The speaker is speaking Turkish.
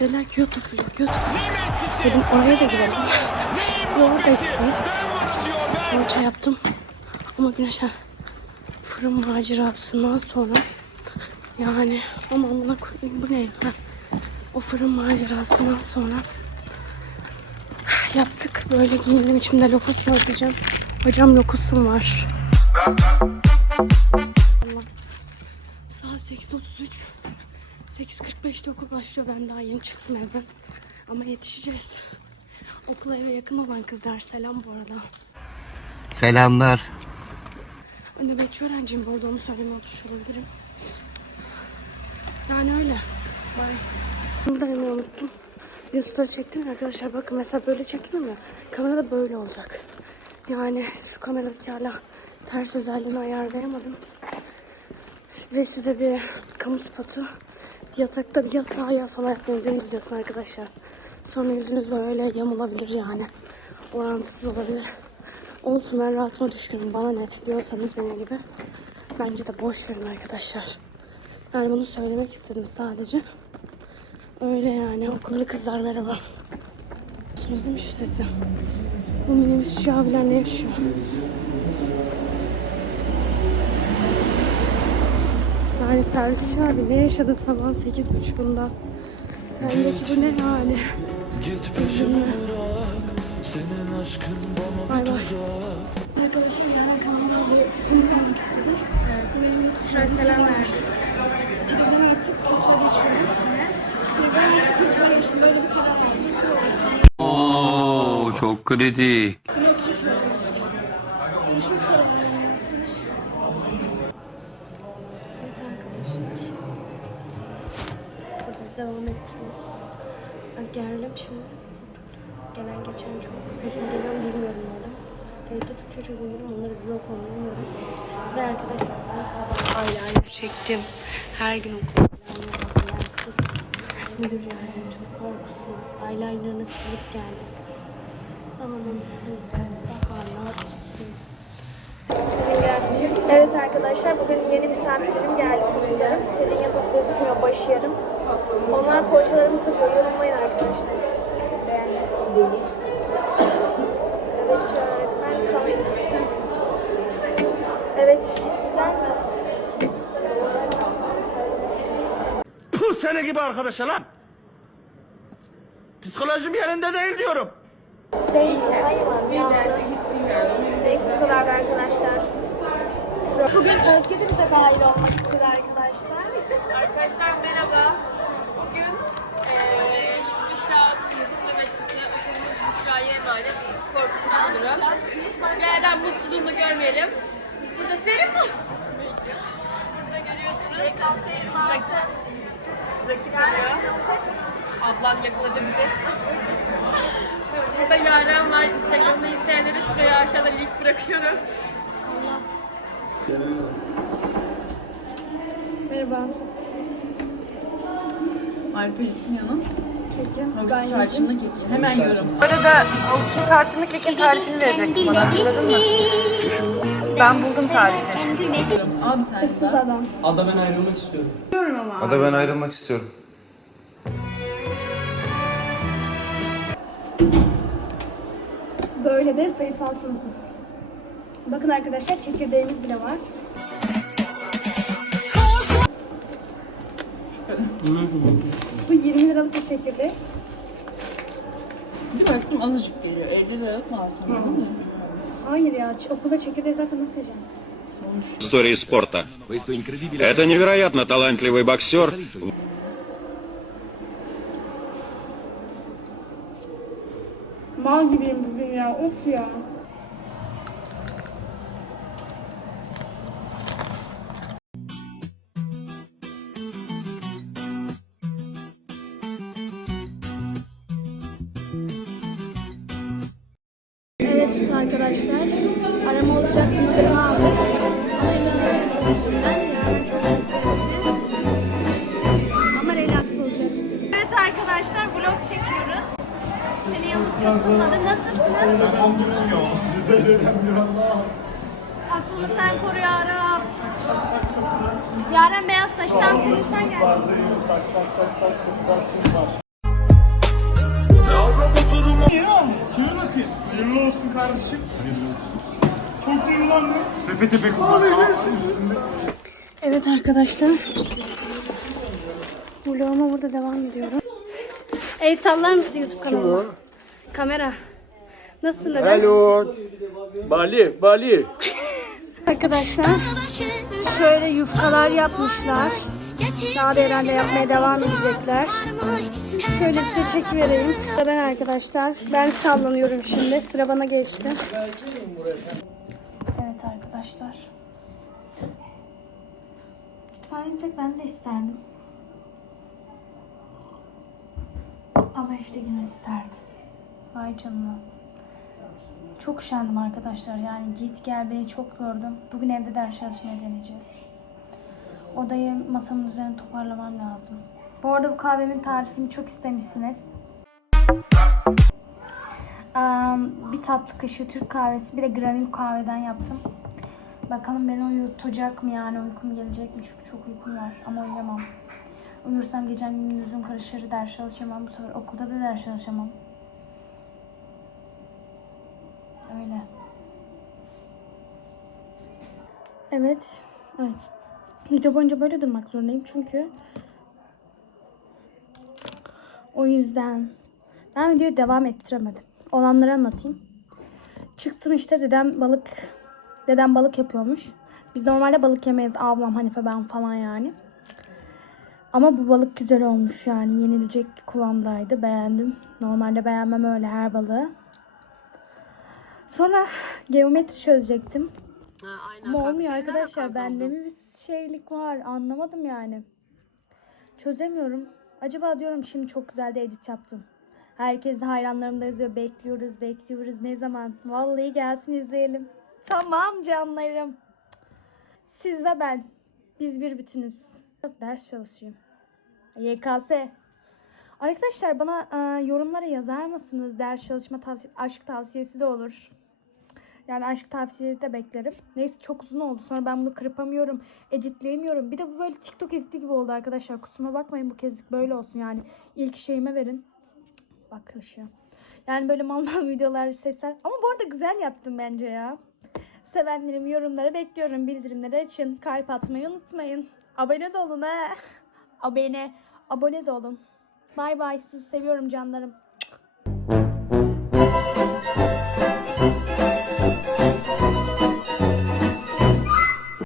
Dediler ki YouTube vlog, YouTube vlog. Dedim oraya da girelim. Bir orada eksiyiz. Yaptım. Ama güneşe fırın macerasından sonra yani aman buna koyayım bu ne ya? O fırın macerasından sonra yaptık. Böyle giyindim. içimde lokos var diyeceğim. Hocam lokusum var. Saat 8.33. 8.45'te okul başlıyor. Ben daha yeni çıktım evden. Ama yetişeceğiz. Okula eve yakın olan kızlar selam bu arada. Selamlar. Ben de bekçi öğrenciyim bu arada onu söylemeyi unutmuş olabilirim. Yani öyle. Bye. Hemen unuttum. Bir story çektim arkadaşlar bakın mesela böyle çekiyorum ya. Kamerada böyle olacak. Yani şu kameradaki hala ters özelliğini ayarlayamadım. Ve size bir kamu spotu. Yatakta bir ya sağa ya sola yapmayı deneyeceğiz arkadaşlar. Sonra yüzünüz böyle yamulabilir yani. Orantısız olabilir. Olsun ben rahatıma düşkünüm. Bana ne diyorsanız benim gibi. Bence de boş verin arkadaşlar. Yani bunu söylemek istedim sadece. Öyle yani okullu kızlar merhaba. Duyuyorsunuz mi şu sesi? Bu minibüsçü abiler ne yaşıyor? Yani servisçi abi ne yaşadın sabahın sekiz buçuğunda? Sendeki bu ne hali? Git peşimi bırak Senin aşkın bana bir tuzak Arkadaşlar yarın kanalda tüm yapmak istedi. Evet. Benim YouTube Şöyle selam verdi. Birden artık kötüye geçiyorum. Birden artık kötüye geçtim. Böyle bir kere oldu. Oo çok kritik. Devam ettiriyoruz. Ben geldim şimdi. Gelen geçen çok sesim geliyor bilmiyorum orada. TRT Türkçe çözümlerim onları blok anlamıyorum. Ve arkadaşlar ben sabah eyeliner çektim. Her gün okula gelen kız. Müdür yardımcısı korkusuna eyelinerını silip geldi. Daha ne kız? Daha ne? Evet arkadaşlar bugün yeni misafirlerim geldi konuklarım. Selin Yıldız gözükmüyor başı yarım. Onlar poğaçalarımı tadıyor. Yorumlayın arkadaşlar. Beğendim. Evet öğretmen kalın. Evet. Güzel mi? Puh sene gibi arkadaşa lan. Psikolojim yerinde değil diyorum. Değil. Bir derse gitsin bu kadardı arkadaşlar. Bugün Özge de bize dahil olmak istedi arkadaşlar. Arkadaşlar merhaba. Bugün eee Büşra okulumuzun nöbetçisi, okulumuz Büşra'ya emanet korkumuş durum. Yerden mutsuzluğunu görmeyelim. Burada serin mi? Burada görüyorsunuz. Rakip, rakip arıyor. Ablam yakaladı bizi. Burada Yaren var. Instagram'da isteyenleri şuraya aşağıda link bırakıyorum. Merhaba. Alper İstinyan'ın Kekim. havuç tarçınlı keki. Hemen yiyorum. Arada avuçlu tarçınlı kekin tarifini verecektim bana hatırladın mı? Ben buldum tarifi. Al bir tane daha. Adam. Ada ben ayrılmak istiyorum. Ada ben ayrılmak istiyorum. Böyle de sayısal sınıfız. Bakın arkadaşlar çekirdeğimiz bile var. Bu 20 liralık bir çekirdek. Bir baktım azıcık geliyor. 50 liralık mı alsam değil mi? Hayır ya ç- okulda çekirdeği zaten nasıl yiyeceğim? истории спорта. Это невероятно талантливый боксер. Mal gibiyim bugün ya of ya. Evet arkadaşlar arama olacak numaramı katılmadı. Nasılsınız? Kondum çıkıyor. Zeyreden bir Allah. Aklımı sen koru yarab. Yaren beyaz taştan senin sen gel. Yeni aldım. Çevir bakayım. Hayırlı olsun kardeşim. Hayırlı olsun. Çok duygulandım. Tepe tepe kullandım. Evet arkadaşlar. Vloguma burada devam ediyorum. El sallar mısın YouTube kanalıma? Kamera. Nasılsın neden? Hello. Bali, Bali. Arkadaşlar şöyle yufkalar yapmışlar. Daha da herhalde yapmaya devam edecekler. Şöyle size çekivereyim. Ben arkadaşlar. Ben sallanıyorum şimdi. Sıra bana geçti. Evet arkadaşlar. Kütüphane gitmek ben de isterdim. Ama işte Günel isterdi. Vay canına. Çok üşendim arkadaşlar. Yani git gel beni çok gördüm. Bugün evde ders çalışmaya deneyeceğiz. Odayı masamın üzerine toparlamam lazım. Bu arada bu kahvemin tarifini çok istemişsiniz. Am, bir tatlı kaşığı Türk kahvesi bir de granül kahveden yaptım. Bakalım beni uyutacak mı yani uykum gelecek mi? Çünkü çok uykum var ama uyuyamam. Uyursam gecen gündüzüm karışır ders çalışamam. Bu sefer okulda da ders çalışamam. Öyle. Evet. Ay. Video boyunca böyle durmak zorundayım çünkü o yüzden ben videoyu devam ettiremedim. Olanları anlatayım. Çıktım işte dedem balık dedem balık yapıyormuş. Biz normalde balık yemeyiz. Ablam Hanife ben falan yani. Ama bu balık güzel olmuş yani. Yenilecek kıvamdaydı. Beğendim. Normalde beğenmem öyle her balığı. Sonra geometri çözecektim. Ama olmuyor arkadaşlar. Bende mi bir şeylik var? Anlamadım yani. Çözemiyorum. Acaba diyorum şimdi çok güzel de edit yaptım. Herkes de hayranlarım da yazıyor. Bekliyoruz, bekliyoruz. Ne zaman? Vallahi gelsin izleyelim. Tamam canlarım. Siz ve ben. Biz bir bütünüz. Biraz ders çalışayım. YKS. Arkadaşlar bana e, yorumlara yazar mısınız? Ders çalışma tavsiye, aşk tavsiyesi de olur. Yani aşk tavsiyesi de beklerim. Neyse çok uzun oldu. Sonra ben bunu kırpamıyorum. Editleyemiyorum. Bir de bu böyle TikTok editi gibi oldu arkadaşlar. Kusuruma bakmayın bu kezdik böyle olsun yani. İlk şeyime verin. Bak ışığı. Yani böyle mal mal videolar, sesler. Ama bu arada güzel yaptım bence ya. Sevenlerim yorumlara bekliyorum. Bildirimleri açın. Kalp atmayı unutmayın. Abone de olun he. Abone. Abone de olun. Bay bay. Sizi seviyorum canlarım.